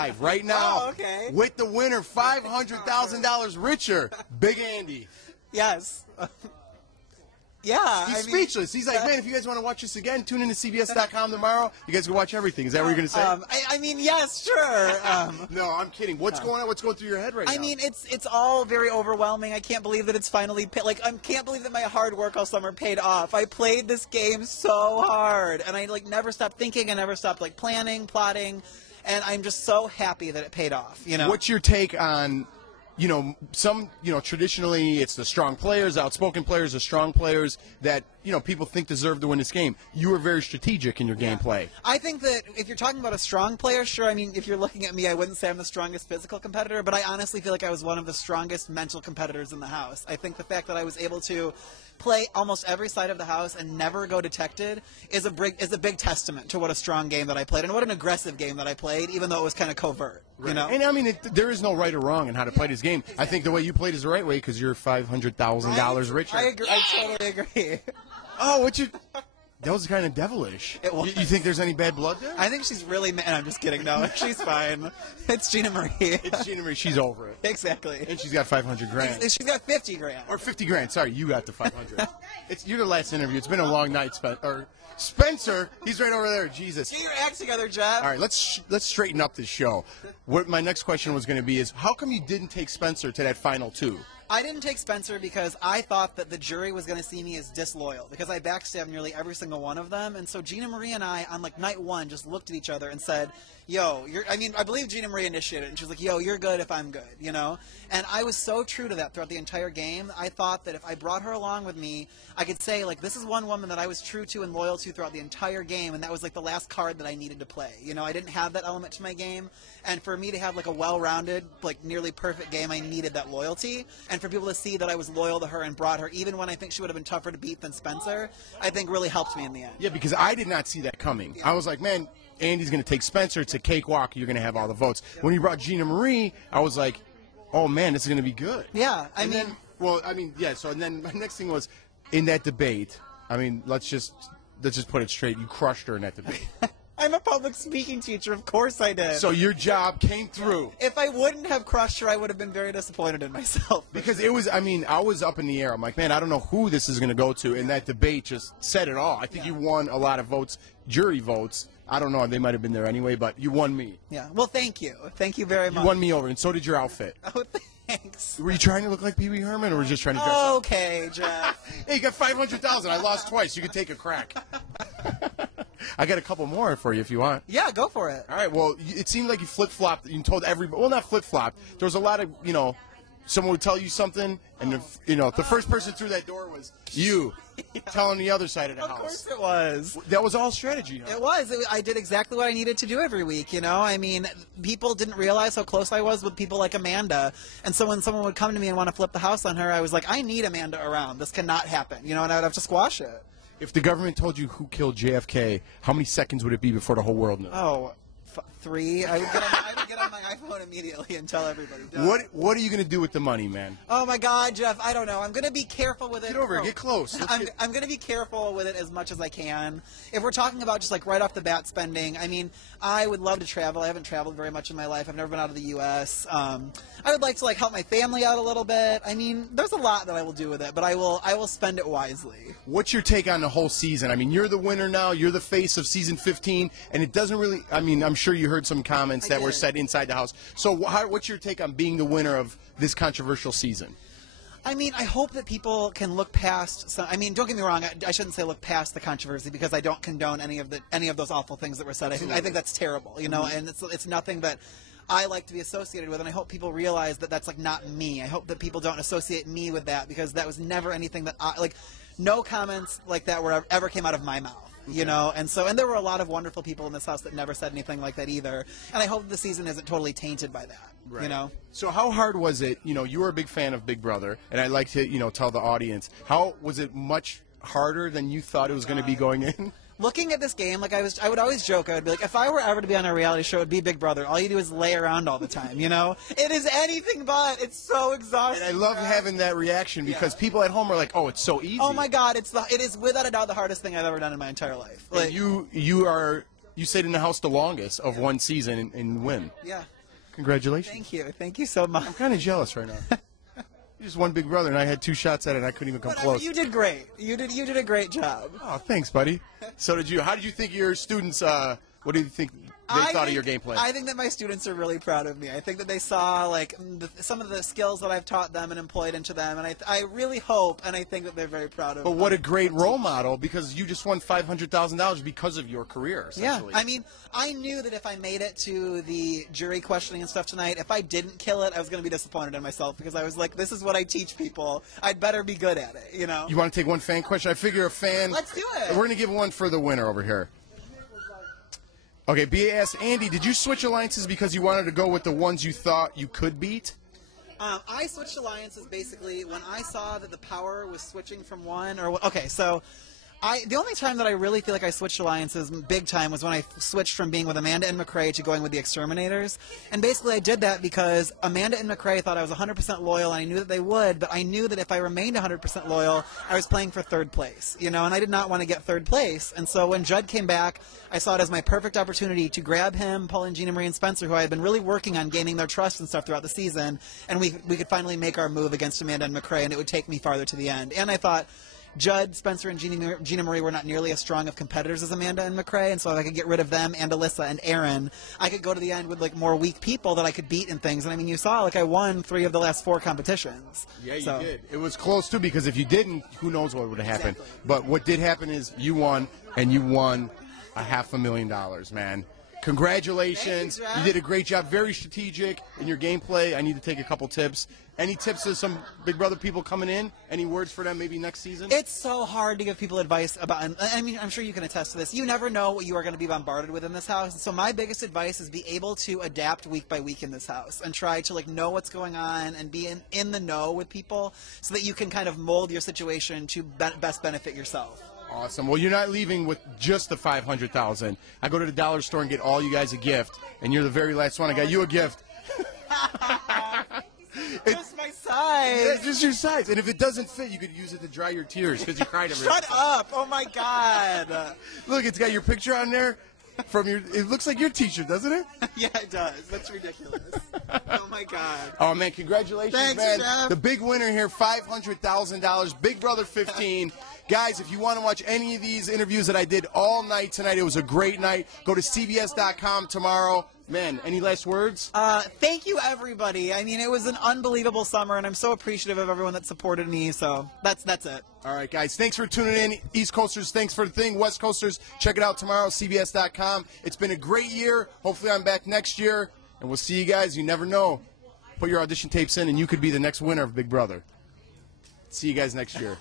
right now. Oh, okay. With the winner, $500,000 richer, Big Andy. Yes. Yeah. He's speechless. He's like, man, if you guys want to watch this again, tune in to CBS.com tomorrow. You guys can watch everything. Is that what you're going to say? I mean, yes, sure. No, I'm kidding. What's going on? What's going through your head right now? I mean, it's all very overwhelming. I can't believe that it's finally I can't believe that my hard work all summer paid off. I played this game so hard, and I never stopped thinking. I never stopped planning, plotting, and I'm just so happy that it paid off. What's your take on? Traditionally it's the strong players, outspoken players, the strong players that, people think deserve to win this game. You were very strategic in your gameplay. I think that if you're talking about a strong player, sure, I mean, if you're looking at me, I wouldn't say I'm the strongest physical competitor, but I honestly feel like I was one of the strongest mental competitors in the house. I think the fact that I was able to play almost every side of the house and never go detected is a big testament to what a strong game that I played and what an aggressive game that I played, even though it was kind of covert. Right. And I mean, there is no right or wrong in how to play this game. Exactly. I think the way you played is the right way because you're $500,000 richer. I agree. I totally agree. Oh, that was kind of devilish. You think there's any bad blood there? I think she's really mad. I'm just kidding. No, she's fine. It's Gina Marie. It's Gina Marie. She's over it. Exactly. And she's got $500,000. She's got 50 grand. Or 50 grand. Sorry, you got the 500. You're the last interview. It's been a long night, Spencer. He's right over there. Jesus. Get your act together, Jeff. All right, let's straighten up this show. What my next question was going to be is, how come you didn't take Spencer to that final two? I didn't take Spencer because I thought that the jury was going to see me as disloyal because I backstabbed nearly every single one of them. And so Gina Marie and I, on night one, just looked at each other and said, yo, I believe Gina Marie initiated it. And she was like, yo, you're good if I'm good, And I was so true to that throughout the entire game. I thought that if I brought her along with me, I could say, this is one woman that I was true to and loyal to throughout the entire game. And that was the last card that I needed to play. I didn't have that element to my game. And for me to have a well-rounded, nearly perfect game, I needed that loyalty. And for people to see that I was loyal to her and brought her, even when I think she would have been tougher to beat than Spencer, I think really helped me in the end. Yeah, because I did not see that coming. Yeah. I was like, man, Andy's going to take Spencer. It's a cakewalk. You're going to have all the votes. Yeah. When he brought Gina Marie, I was like, oh, man, this is going to be good. Yeah, So then my next thing was, in that debate, let's just put it straight. You crushed her in that debate. I'm a public speaking teacher. Of course I did. So your job came through. If I wouldn't have crushed her, I would have been very disappointed in myself. Because it was, I was up in the air. I'm like, man, I don't know who this is going to go to. And that debate just said it all. I think you won a lot of votes, jury votes. I don't know. They might have been there anyway, but you won me. Yeah. Well, thank you. Thank you very much. You won me over, and so did your outfit. Oh, thanks. Were you trying to look like BB Herren, or were you just trying to dress up? Okay, Jeff. Hey, you got $500,000. I lost twice. You could take a crack. I got a couple more for you if you want. Yeah, go for it. All right. Well, it seemed like you flip-flopped. You told everybody. Well, not flip-flopped. There was a lot of, someone would tell you something, and the first person through that door was you telling the other side of the house. Of course it was. That was all strategy, huh? It was. I did exactly what I needed to do every week, People didn't realize how close I was with people like Amanda, and so when someone would come to me and want to flip the house on her, I was like, I need Amanda around. This cannot happen, and I would have to squash it. If the government told you who killed JFK, how many seconds would it be before the whole world knew? Oh, 3. I would get on my iPhone immediately and tell everybody. What are you going to do with the money, man? Oh, my God, Jeff, I don't know. I'm going to be careful with it. Get over it. Get close. I'm going to be careful with it as much as I can. If we're talking about just right off the bat spending, I would love to travel. I haven't traveled very much in my life. I've never been out of the U.S. I would like to help my family out a little bit. There's a lot that I will do with it, but I will spend it wisely. What's your take on the whole season? You're the winner now. You're the face of season 15, and it doesn't really. I'm sure you heard some comments that were said inside the house. So what's your take on being the winner of this controversial season? I hope that people can look past some. Don't get me wrong. I shouldn't say look past the controversy because I don't condone any of those awful things that were said. I think that's terrible. And it's nothing that I like to be associated with, and I hope people realize that that's not me. I hope that people don't associate me with that because that was never anything that no comments like that ever came out of my mouth. And there were a lot of wonderful people in this house that never said anything like that either. And I hope the season isn't totally tainted by that. Right. So how hard was it? You were a big fan of Big Brother, and I'd like to tell the audience, how was it much harder than you thought it was going to be going in? Looking at this game, I would always joke. I would be like, if I were ever to be on a reality show, it would be Big Brother. All you do is lay around all the time, It is anything but. It's so exhausting. And I love having that reaction because people at home are like, oh, it's so easy. Oh, my God. It is without a doubt the hardest thing I've ever done in my entire life. And you are You stayed in the house the longest of one season and win. Yeah. Congratulations. Thank you so much. I'm kind of jealous right now. You just won Big Brother, and I had 2 shots at it, and I couldn't even come close. You did great. You did a great job. Oh, thanks, buddy. So did you. How did you think your students? What do you think they thought of your gameplay? I think that my students are really proud of me. I think that they saw like some of the skills that I've taught them and employed into them, and I really hope and I think that they're very proud of me. But what a great role model, because you just won $500,000 because of your career, essentially. Yeah, I mean, I knew that if I made it to the jury questioning and stuff tonight, if I didn't kill it, I was going to be disappointed in myself, because I was like, this is what I teach people. I'd better be good at it, you know? You want to take one fan question? I figure a fan... Let's do it! We're going to give one for the winner over here. Okay, BA asked, Andy, did you switch alliances because you wanted to go with the ones you thought you could beat? I switched alliances basically when I saw that the power was switching from one, or okay, so the only time that I really feel like I switched alliances big time was when I switched from being with Amanda and McCrae to going with the Exterminators. And basically I did that because Amanda and McCrae thought I was 100% loyal, and I knew that they would, but I knew that if I remained 100% loyal, I was playing for 3rd place, you know, and I did not want to get 3rd place. And so when Judd came back, I saw it as my perfect opportunity to grab him, pull in Gina Marie and Spencer, who I had been really working on gaining their trust and stuff throughout the season, and we could finally make our move against Amanda and McCrae, and it would take me farther to the end. And I thought Judd, Spencer, and Gina Marie were not nearly as strong of competitors as Amanda and McCrae, and so if I could get rid of them and Alyssa and Aaron, I could go to the end with like more weak people that I could beat and things. And I mean, you saw like I won 3 of the last 4 competitions. Yeah, you did. It was close too, because if you didn't, who knows what would have happened. Exactly. But what did happen is you won, and you won $500,000, man. Congratulations. You did a great job. Very strategic in your gameplay. I need to take a couple tips. Any tips to some Big Brother people coming in? Any words for them maybe next season? It's so hard to give people advice about, I mean, I'm sure you can attest to this. You never know what you are going to be bombarded with in this house. So my biggest advice is be able to adapt week by week in this house and try to like know what's going on and be in the know with people so that you can kind of mold your situation to best benefit yourself. Awesome. Well, you're not leaving with just the $500,000. I go to the dollar store and get all you guys a gift, and you're the very last one. I got you a gift. Just my size. Yeah, just your size. And if it doesn't fit, you could use it to dry your tears because you cried every Shut up. Oh, my God. Look, it's got your picture on there. It looks like your t-shirt, doesn't it? Yeah, it does. That's ridiculous. Oh, my God. Oh, man, congratulations, Thanks, man. Jeff. The big winner here, $500,000, Big Brother 15. Guys, if you want to watch any of these interviews that I did all night tonight, it was a great night. Go to CBS.com tomorrow. Man, any last words? Thank you, everybody. I mean, it was an unbelievable summer, and I'm so appreciative of everyone that supported me, so that's it. All right, guys, thanks for tuning in. East Coasters, thanks for the thing. West Coasters, check it out tomorrow, CBS.com. It's been a great year. Hopefully I'm back next year, and we'll see you guys. You never know. Put your audition tapes in, and you could be the next winner of Big Brother. See you guys next year.